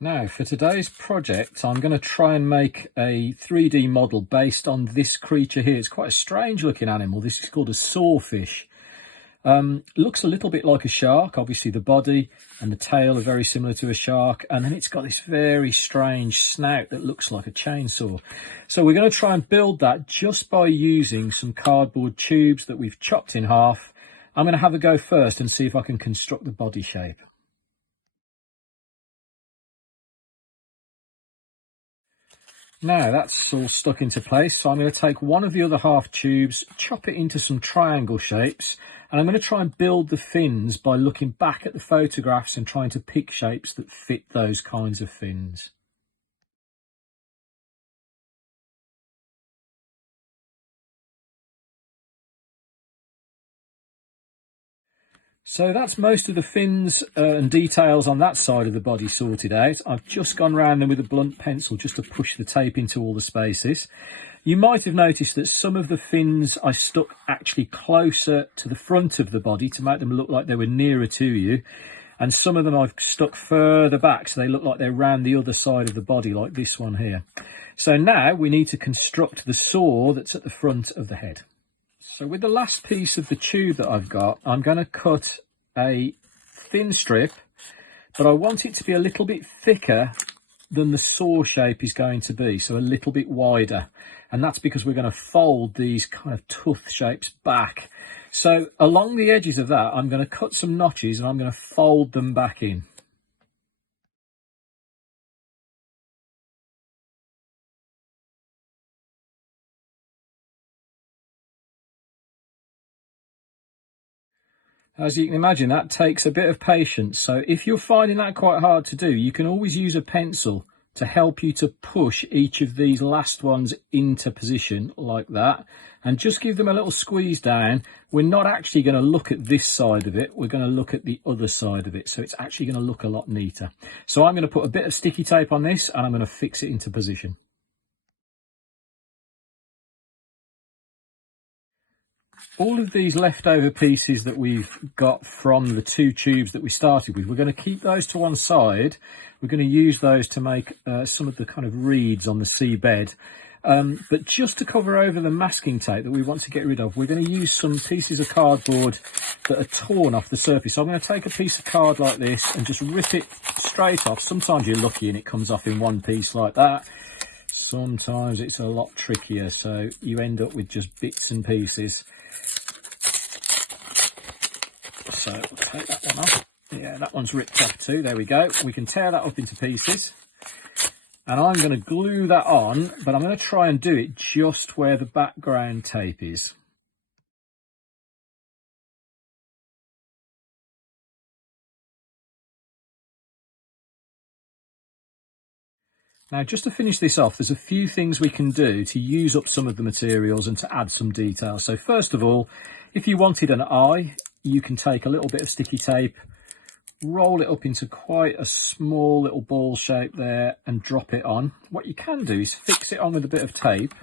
Now, for today's project, I'm going to try and make a 3D model based on this creature here. It's quite a strange looking animal. This is called a sawfish. Looks a little bit like a shark. Obviously, the body and the tail are very similar to a shark. And then it's got this very strange snout that looks like a chainsaw. So we're going to try and build that just by using some cardboard tubes that we've chopped in half. I'm going to have a go first and see if I can construct the body shape. Now that's all stuck into place, so I'm going to take one of the other half tubes, chop it into some triangle shapes, and I'm going to try and build the fins by looking back at the photographs and trying to pick shapes that fit those kinds of fins. So that's most of the fins and details on that side of the body sorted out. I've just gone round them with a blunt pencil just to push the tape into all the spaces. You might have noticed that some of the fins I stuck actually closer to the front of the body to make them look like they were nearer to you. And some of them I've stuck further back so they look like they're round the other side of the body, like this one here. So now we need to construct the saw that's at the front of the head. So with the last piece of the tube that I've got, I'm going to cut a thin strip, but I want it to be a little bit thicker than the saw shape is going to be, so a little bit wider. And that's because we're going to fold these kind of tooth shapes back. So along the edges of that, I'm going to cut some notches and I'm going to fold them back in. As you can imagine, that takes a bit of patience. So if you're finding that quite hard to do, you can always use a pencil to help you to push each of these last ones into position like that. And just give them a little squeeze down. We're not actually going to look at this side of it. We're going to look at the other side of it. So it's actually going to look a lot neater. So I'm going to put a bit of sticky tape on this and I'm going to fix it into position. All of these leftover pieces that we've got from the two tubes that we started with, we're going to keep those to one side. We're going to use those to make some of the kind of reeds on the seabed. But just to cover over the masking tape that we want to get rid of, we're going to use some pieces of cardboard that are torn off the surface. So I'm going to take a piece of card like this and just rip it straight off. Sometimes you're lucky and it comes off in one piece like that. Sometimes it's a lot trickier, so you end up with just bits and pieces. So we'll take that one off. Yeah, that one's ripped off too. There we go. We can tear that up into pieces. And I'm going to glue that on, but I'm going to try and do it just where the background tape is. Now, just to finish this off, there's a few things we can do to use up some of the materials and to add some detail. So first of all, if you wanted an eye, you can take a little bit of sticky tape, roll it up into quite a small little ball shape there and drop it on. What you can do is fix it on with a bit of tape.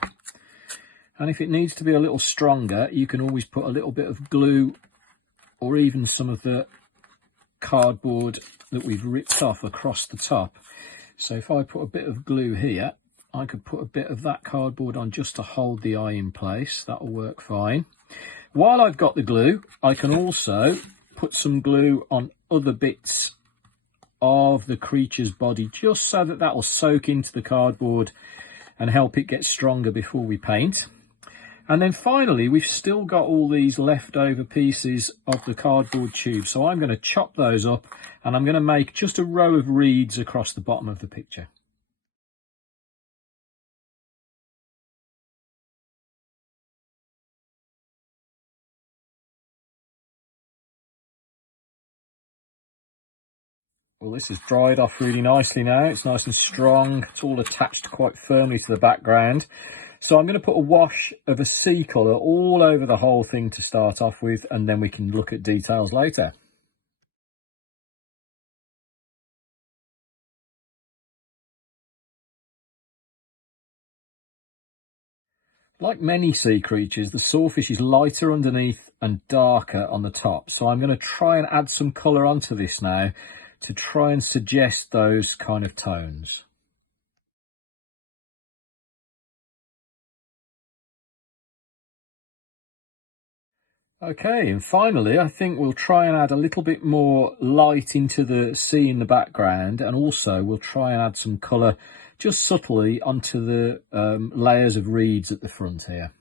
And if it needs to be a little stronger, you can always put a little bit of glue or even some of the cardboard that we've ripped off across the top. So if I put a bit of glue here, I could put a bit of that cardboard on just to hold the eye in place. That'll work fine. While I've got the glue, I can also put some glue on other bits of the creature's body, just so that will soak into the cardboard and help it get stronger before we paint. And then finally, we've still got all these leftover pieces of the cardboard tube. So I'm going to chop those up and I'm going to make just a row of reeds across the bottom of the picture. Well, this has dried off really nicely now. It's nice and strong. It's all attached quite firmly to the background. So I'm going to put a wash of a sea colour all over the whole thing to start off with, and then we can look at details later. Like many sea creatures, the sawfish is lighter underneath and darker on the top. So I'm going to try and add some colour onto this now to try and suggest those kind of tones. Okay, and finally, I think we'll try and add a little bit more light into the sea in the background, and also we'll try and add some colour just subtly onto the layers of reeds at the front here.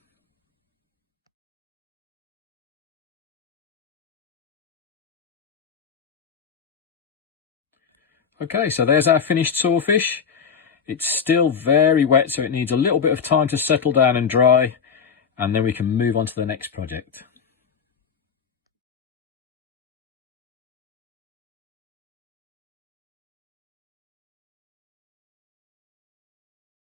Okay, so there's our finished sawfish. It's still very wet, so it needs a little bit of time to settle down and dry, and then we can move on to the next project.